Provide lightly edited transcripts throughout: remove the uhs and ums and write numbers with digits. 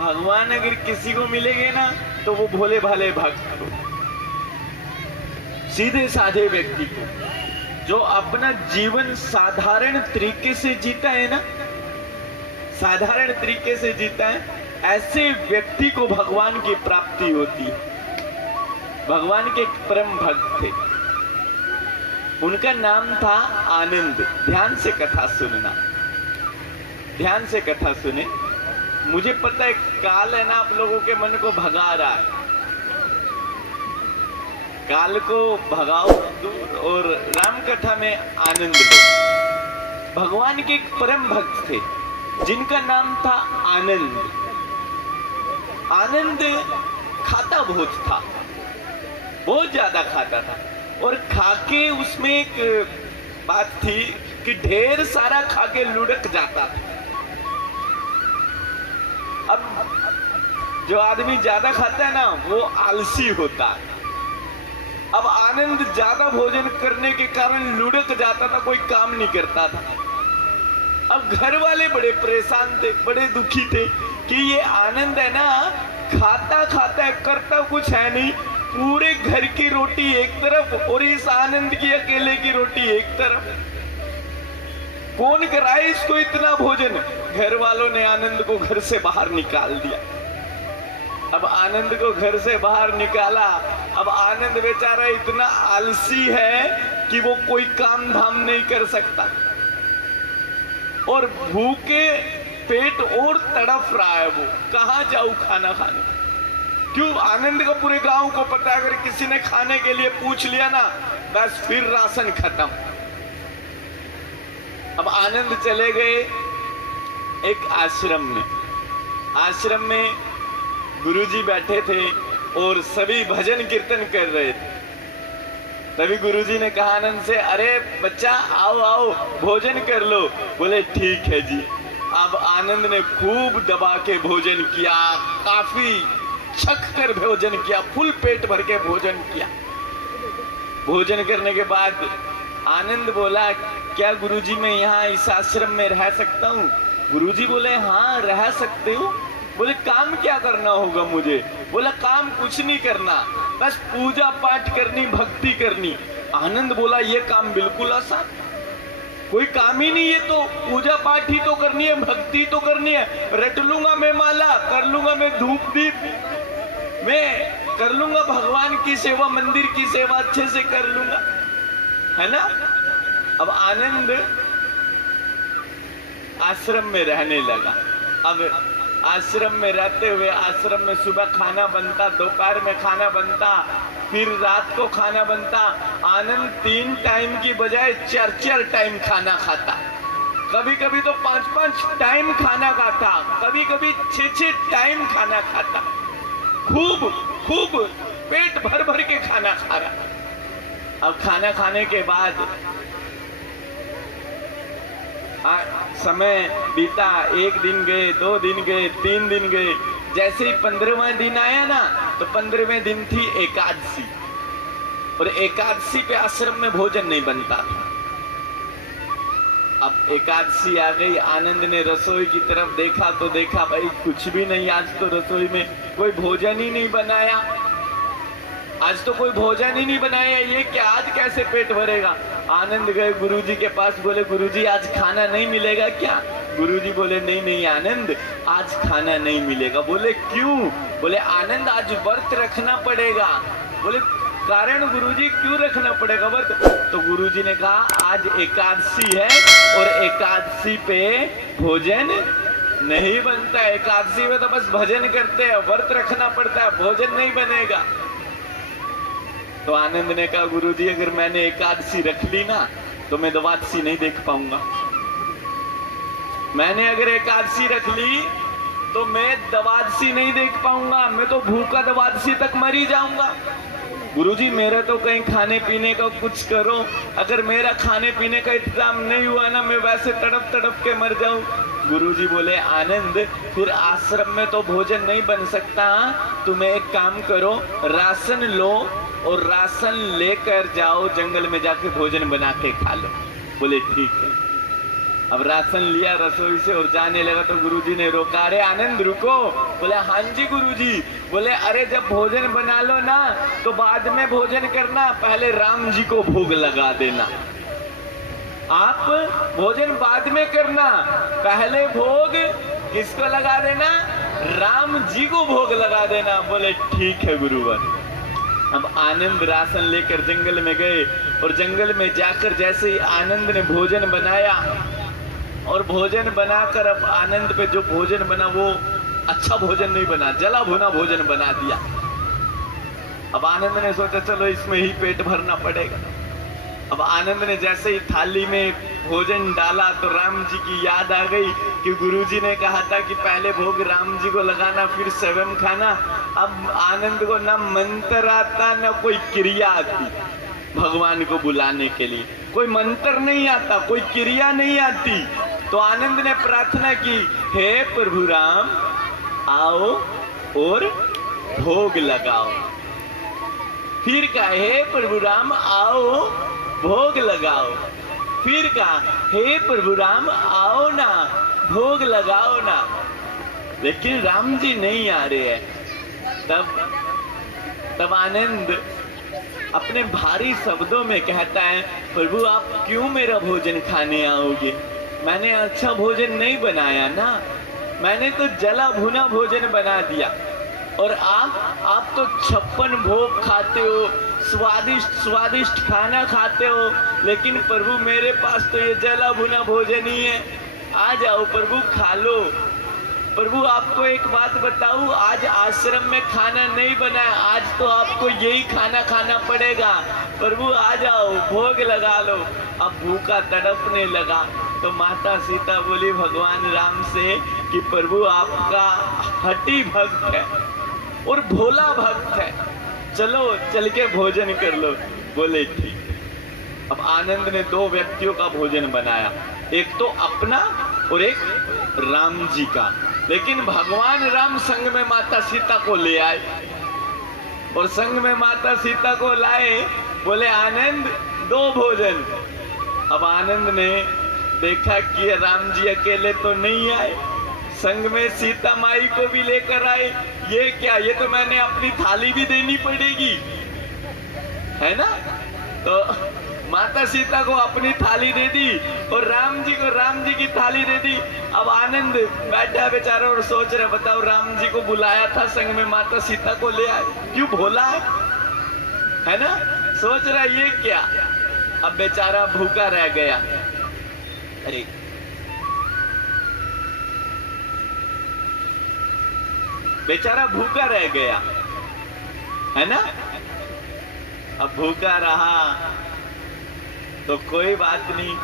भगवान अगर किसी को मिलेंगे ना तो वो भोले भाले भक्त को, सीधे साधे व्यक्ति को, जो अपना जीवन साधारण तरीके से जीता है ना, साधारण तरीके से जीता है, ऐसे व्यक्ति को भगवान की प्राप्ति होती है। भगवान के एक परम भक्त थे, उनका नाम था आनंद। ध्यान से कथा सुनना, ध्यान से कथा सुने। मुझे पता है काल है ना आप लोगों के मन को भगा रहा है, काल को भगाओ दूर और राम कथा में आनंद लो। भगवान के एक परम भक्त थे जिनका नाम था आनंद। आनंद खाता बहुत था, बहुत ज्यादा खाता था, और खाके उसमें एक बात थी कि ढेर सारा खाके लुढ़क जाता था। अब जो आदमी ज्यादा खाता है ना वो आलसी होता है। अब आनंद ज्यादा भोजन करने के कारण लुढ़क जाता था, कोई काम नहीं करता था। अब घर वाले बड़े परेशान थे, बड़े दुखी थे कि ये आनंद है ना, खाता खाता है, करता कुछ है नहीं, पूरे घर की रोटी एक तरफ और इस आनंद की अकेले की रोटी एक तरफ, कौन कराए इसको इतना भोजन। घर वालों ने आनंद को घर से बाहर निकाल दिया। अब आनंद को घर से बाहर निकाला। अब आनंद बेचारा इतना आलसी है कि वो कोई काम धाम नहीं कर सकता, और भूखे पेट और तड़प रहा है। वो कहां जाऊं खाना खाने, क्यों? आनंद को पूरे गांव को पता है, अगर किसी ने खाने के लिए पूछ लिया ना, बस फिर राशन खत्म। अब आनंद चले गए एक आश्रम में। आश्रम में गुरुजी बैठे थे और सभी भजन कीर्तन कर रहे थे। तभी गुरुजी ने कहा आनंद से, अरे बच्चा आओ आओ भोजन कर लो। बोले ठीक है जी। अब आनंद ने खूब दबा के भोजन किया, काफी छक कर भोजन किया, फुल पेट भर के भोजन किया। भोजन करने के बाद आनंद बोला, क्या गुरुजी मैं यहाँ इस आश्रम में रह सकता हूँ? गुरुजी बोले हाँ रह सकते हो। बोले काम क्या करना होगा मुझे? बोला काम कुछ नहीं करना, बस पूजा पाठ करनी, भक्ति करनी। आनंद बोला ये काम बिल्कुल आसान, कोई काम ही नहीं है, तो पूजा पाठ ही तो करनी है, भक्ति तो करनी है। रट लूंगा मैं माला, कर लूंगा मैं धूप दीप, मैं कर लूंगा भगवान की सेवा, मंदिर की सेवा अच्छे से कर लूंगा, है ना। अब आनंद आश्रम में रहने लगा। अब आश्रम में रहते हुए, आश्रम में सुबह खाना बनता, दोपहर में खाना बनता, फिर रात को खाना बनता। आनंद 3 टाइम की बजाय 4 टाइम खाना खाता। कभी कभी तो 5 टाइम खाना खाता, कभी कभी 6 टाइम खाना खाता। खूब खूब पेट भर भर के खाना खा रहा। अब खाना खाने के बाद समय बीता, 1 दिन गए, 2 दिन गए, 3 दिन गए। जैसे ही 15वां दिन आया ना, तो 15वें दिन थी एकादशी, और एकादशी पे आश्रम में भोजन नहीं बनता था। अब एकादशी आ गई, आनंद ने रसोई की तरफ देखा तो देखा भाई कुछ भी नहीं, आज तो रसोई में कोई भोजन ही नहीं बनाया, आज तो कोई भोजन ही नहीं बनाया, ये क्या, आज कैसे पेट भरेगा। आनंद गए गुरुजी के पास, बोले गुरुजी आज खाना नहीं मिलेगा क्या? गुरुजी बोले नहीं नहीं आनंद, आज खाना नहीं मिलेगा। बोले क्यों? बोले आनंद आज व्रत रखना पड़ेगा। बोले कारण गुरुजी क्यों रखना पड़ेगा व्रत? तो गुरुजी ने कहा आज एकादशी है और एकादशी पे भोजन नहीं बनता है। एकादशी में तो बस भजन करते हैं, व्रत रखना पड़ता है, भोजन नहीं बनेगा। तो आनंद ने कहा गुरुजी अगर मैंने एकादशी रख ली ना तो मैं द्वादशी नहीं देख पाऊंगा। मैंने अगर एकादशी रख ली तो मैं द्वादशी नहीं देख पाऊंगा, मैं तो भूखा द्वादशी तक मर ही जाऊंगा। गुरुजी मेरा तो कहीं खाने पीने का कुछ करो, अगर मेरा खाने पीने का इंतजाम नहीं हुआ ना मैं वैसे तड़प तड़प के मर जाऊं। गुरुजी बोले आनंद फिर आश्रम में तो भोजन नहीं बन सकता, तुम एक काम करो राशन लो और राशन लेकर जाओ, जंगल में जाके भोजन बना के खा लो। बोले ठीक है। अब राशन लिया रसोई से और जाने लगा तो गुरुजी ने रोका, अरे आनंद रुको। बोले हाँ जी गुरुजी। बोले अरे जब भोजन बना लो ना तो बाद में भोजन करना, पहले राम जी को भोग लगा देना। आप भोजन बाद में करना, पहले भोग किसको लगा देना? राम जी को भोग लगा देना। बोले ठीक है गुरुवर। अब आनंद राशन लेकर जंगल में गए और जंगल में जाकर जैसे ही आनंद ने भोजन बनाया और भोजन बनाकर अब आनंद पे जो भोजन बना वो अच्छा भोजन नहीं बना, जला भुना भोजन बना दिया। अब आनंद ने सोचा चलो इसमें ही पेट भरना पड़ेगा। अब आनंद ने जैसे ही थाली में भोजन डाला तो राम जी की याद आ गई कि गुरुजी ने कहा था कि पहले भोग राम जी को लगाना फिर स्वयं खाना। अब आनंद को ना मंत्र आता ना कोई क्रिया आती भगवान को बुलाने के लिए, कोई मंत्र नहीं आता, कोई क्रिया नहीं आती। तो आनंद ने प्रार्थना की, हे प्रभु राम आओ और भोग लगाओ। फिर कहा, हे प्रभु राम आओ भोग लगाओ। फिर कहा, हे प्रभु राम आओ ना भोग लगाओ ना। लेकिन राम जी नहीं आ रहे हैं। तब आनंद अपने भारी शब्दों में कहता है, प्रभु आप क्यों मेरा भोजन खाने आओगे? मैंने अच्छा भोजन नहीं बनाया ना, मैंने तो जला भुना भोजन बना दिया। और आप तो 56 भोग खाते हो, स्वादिष्ट स्वादिष्ट खाना खाते हो, लेकिन प्रभु मेरे पास तो ये जला भुना भोजन ही है। आ जाओ प्रभु खा लो। प्रभु आपको एक बात बताऊं, आज आश्रम में खाना नहीं बना है, आज तो आपको यही खाना खाना पड़ेगा। प्रभु आ जाओ भोग लगा लो। अब भूखा तड़पने लगा तो माता सीता बोली भगवान राम से कि प्रभु आपका हठी भक्त है और भोला भक्त है, चलो चल के भोजन कर लो। बोले ठीक। अब आनंद ने 2 व्यक्तियों का भोजन बनाया, एक तो अपना और एक राम जी का। लेकिन भगवान राम संग में माता सीता को ले आए और संग में माता सीता को लाए। बोले आनंद 2 भोजन। अब आनंद ने देखा कि राम जी अकेले तो नहीं आए, संग में सीता माई को भी लेकर आए। ये क्या, ये तो मैंने अपनी थाली भी देनी पड़ेगी, है ना? तो माता सीता को अपनी थाली दे दी और राम जी को राम जी की थाली दे दी। अब आनंद बैठा बेचारा और सोच रहे, बताओ राम जी को बुलाया था, संग में माता सीता को ले आए, क्यों भोला है ना? सोच रहा ये क्या। अब बेचारा भूखा रह गया। अरे बेचारा भूखा रह गया, है ना? अब भूखा रहा तो कोई बात नहीं,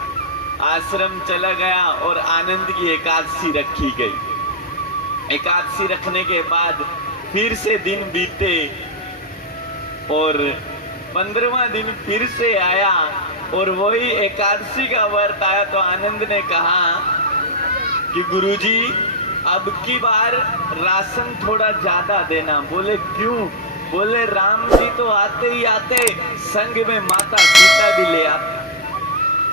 आश्रम चला गया और आनंद की एकादशी रखी गई। एकादशी रखने के बाद फिर से दिन बीते और 15वां दिन फिर से आया और वही एकादशी का व्रत आया। तो आनंद ने कहा कि गुरुजी अब की बार राशन थोड़ा ज्यादा देना। बोले क्यों? बोले राम जी तो आते ही आते संग में माता सीता भी ले आते,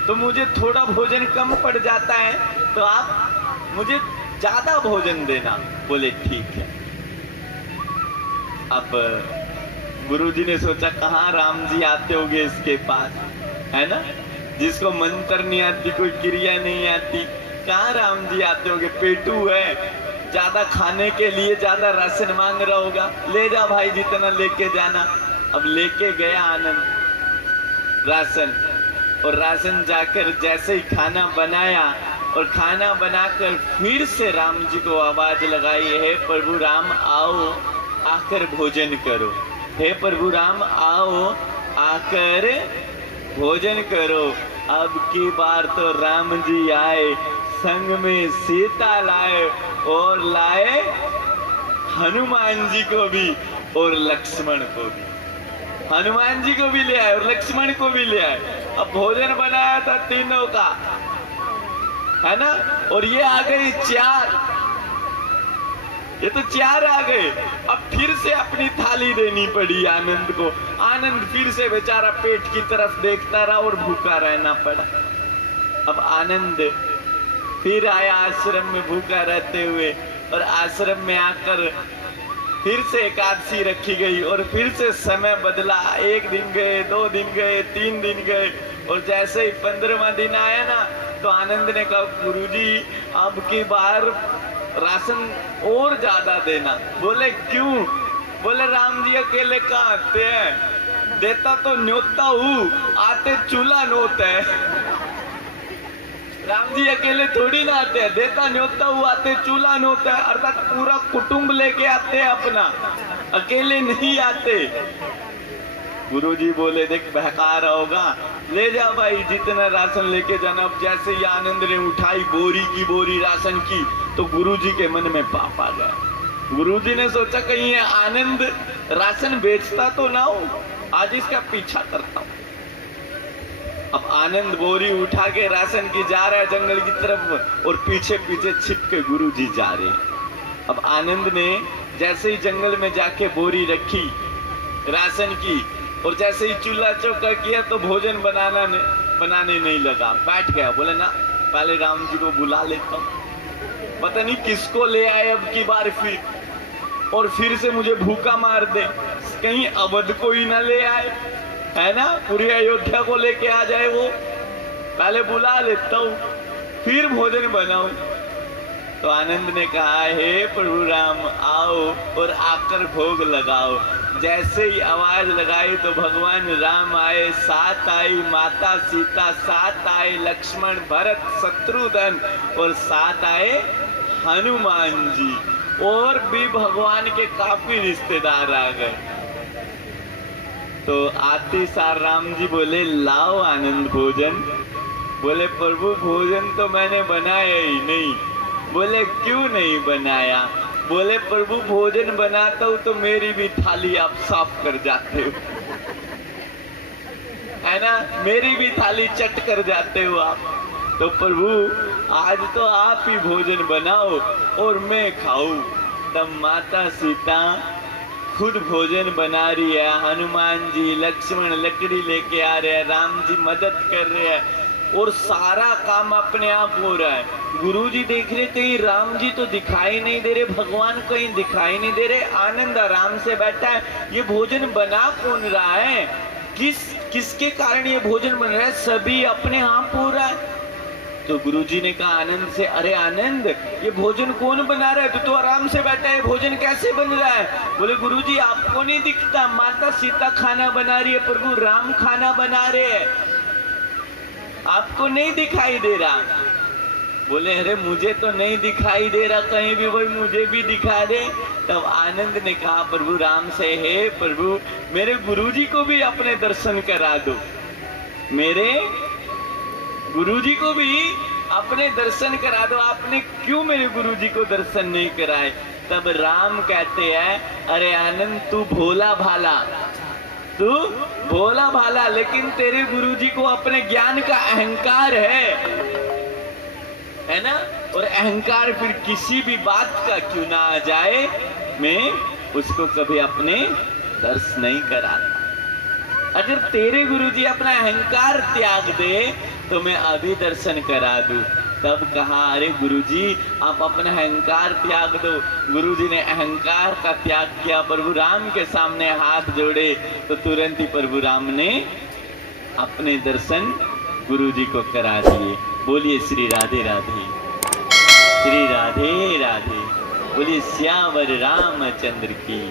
तो मुझे थोड़ा भोजन कम पड़ जाता है, तो आप मुझे ज्यादा भोजन देना। बोले ठीक है। अब गुरुजी ने सोचा कहाँ राम जी आते होंगे इसके पास, है ना? जिसको मंत्र नहीं आती, कोई क्रिया नहीं आती, कहाँ राम जी आते होंगे? पेटू है, ज्यादा खाने के लिए ज्यादा राशन मांग रहा होगा। ले जा भाई जितना लेके जाना। अब लेके गया आनंद राशन, और राशन जाकर जैसे ही खाना बनाया और खाना बनाकर फिर से राम जी को आवाज लगाई, हे प्रभु राम आओ आकर भोजन करो। हे प्रभु राम आओ आकर भोजन करो। अब की बार तो राम जी आए, संग में सीता लाए और लाए हनुमान जी को भी और लक्ष्मण को भी। हनुमान जी को भी ले आए और लक्ष्मण को भी ले आए। अब भोजन बनाया था तीनों का, है ना? और ये आ गई 4, ये तो 4 आ गए। अब फिर से अपनी थाली देनी पड़ी आनंद को। आनंद फिर से बेचारा पेट की तरफ देखता रहा और भूखा रहना पड़ा। अब आनंद फिर आया आश्रम में भूखा रहते हुए, और आश्रम में आकर फिर से एकादशी रखी गई, और फिर से समय बदला। 1 दिन गए, 2 दिन गए, 3 दिन गए, और जैसे ही 15वां दिन आया ना, तो आनंद ने कहा गुरुजी अब की बार राशन और ज्यादा देना। बोले क्यों? बोले राम जी अकेले कहाँ आते हैं, देता तो न्योता हूँ, आते चूल्हा नोत है। राम जी अकेले थोड़ी ना आते हैं, देता न्योता हूँ, आते चूल्हा नोत है, अर्थात पूरा कुटुंब लेके आते हैं अपना, अकेले नहीं आते। गुरुजी बोले देख बहका रहा होगा, ले जा भाई जितना राशन लेके जाना। अब जैसे ही आनंद ने उठाई बोरी की बोरी राशन की, तो गुरुजी के मन में पाप आ गया। गुरुजी ने सोचा कहीं ये आनंद राशन बेचता तो ना हो, आज इसका पीछा करता हूं। अब आनंद बोरी उठा के राशन की जा रहा है जंगल की तरफ, और पीछे पीछे छिप के गुरुजी जा रहे हैं। अब आनंद ने जैसे ही जंगल में जाके बोरी रखी राशन की, और जैसे ही चूल्हा चौका किया, तो भोजन बनाने नहीं लगा, बैठ गया। बोले ना पहले राम जी को बुला लेता हूँ, पता नहीं किसको ले आए अब की बार फिर, और फिर से मुझे भूखा मार दे, कहीं अवध को ही ना ले आए, है ना, पूरी अयोध्या को लेके आ जाए वो। पहले बुला लेता हूँ, फिर भोजन बनाऊं। तो आनंद ने कहा हे प्रभु राम आओ और आकर भोग लगाओ। जैसे ही आवाज लगाई तो भगवान राम आए, साथ आई माता सीता, साथ आए लक्ष्मण भरत शत्रुघ्न, और साथ आए हनुमान जी, और भी भगवान के काफी रिश्तेदार आ गए। तो आते सार राम जी बोले लाओ आनंद भोजन। बोले प्रभु भोजन तो मैंने बनाया ही नहीं। बोले क्यों नहीं बनाया? बोले प्रभु भोजन बनाता हूं तो मेरी भी थाली आप साफ कर जाते हो, है ना, मेरी भी थाली चट कर जाते हो आप। तो प्रभु आज तो आप ही भोजन बनाओ और मैं खाऊं। तब माता सीता खुद भोजन बना रही है, हनुमान जी लक्ष्मण लकड़ी लेके आ रहे हैं, राम जी मदद कर रहे हैं, और सारा काम अपने आप हो रहा है। गुरुजी देख रहे कहीं राम जी तो दिखाई नहीं दे रहे, भगवान कहीं दिखाई नहीं दे रहे, आनंद आराम से बैठा है। ये भोजन बना कौन रहा है? किसके कारण ये भोजन बन रहा है? सभी अपने आप हो रहा है। तो गुरुजी ने कहा आनंद से, अरे आनंद ये भोजन कौन बना रहा है? तू तो आराम से बैठा है, भोजन कैसे बन रहा है? बोले गुरुजी आपको नहीं दिखता, माता सीता खाना बना रही है, प्रभु राम खाना बना रहे हैं, आपको नहीं दिखाई दे रहा। बोले अरे मुझे तो नहीं दिखाई दे रहा कहीं भी, भाई मुझे भी दिखा दे। तब आनंद ने कहा प्रभु राम से, हे प्रभु मेरे गुरुजी को भी अपने दर्शन करा दो, मेरे गुरुजी को भी अपने दर्शन करा दो, आपने क्यों मेरे गुरुजी को दर्शन नहीं कराए? तब राम कहते हैं अरे आनंद तू भोला भाला, तू भोला भाला, लेकिन तेरे गुरुजी को अपने ज्ञान का अहंकार है ना, और अहंकार फिर किसी भी बात का क्यों ना आ जाए, मैं उसको कभी अपने दर्श नहीं कराता। अगर तेरे गुरुजी अपना अहंकार त्याग दे तो मैं अभी दर्शन करा दूं। तब कहा अरे गुरुजी आप अपना अहंकार त्याग दो। गुरुजी ने अहंकार का त्याग किया, प्रभु राम के सामने हाथ जोड़े, तो तुरंत ही प्रभु राम ने अपने दर्शन गुरुजी को करा दिए। बोलिए श्री राधे राधे, श्री राधे राधे, बोलिए श्यावर रामचंद्र की।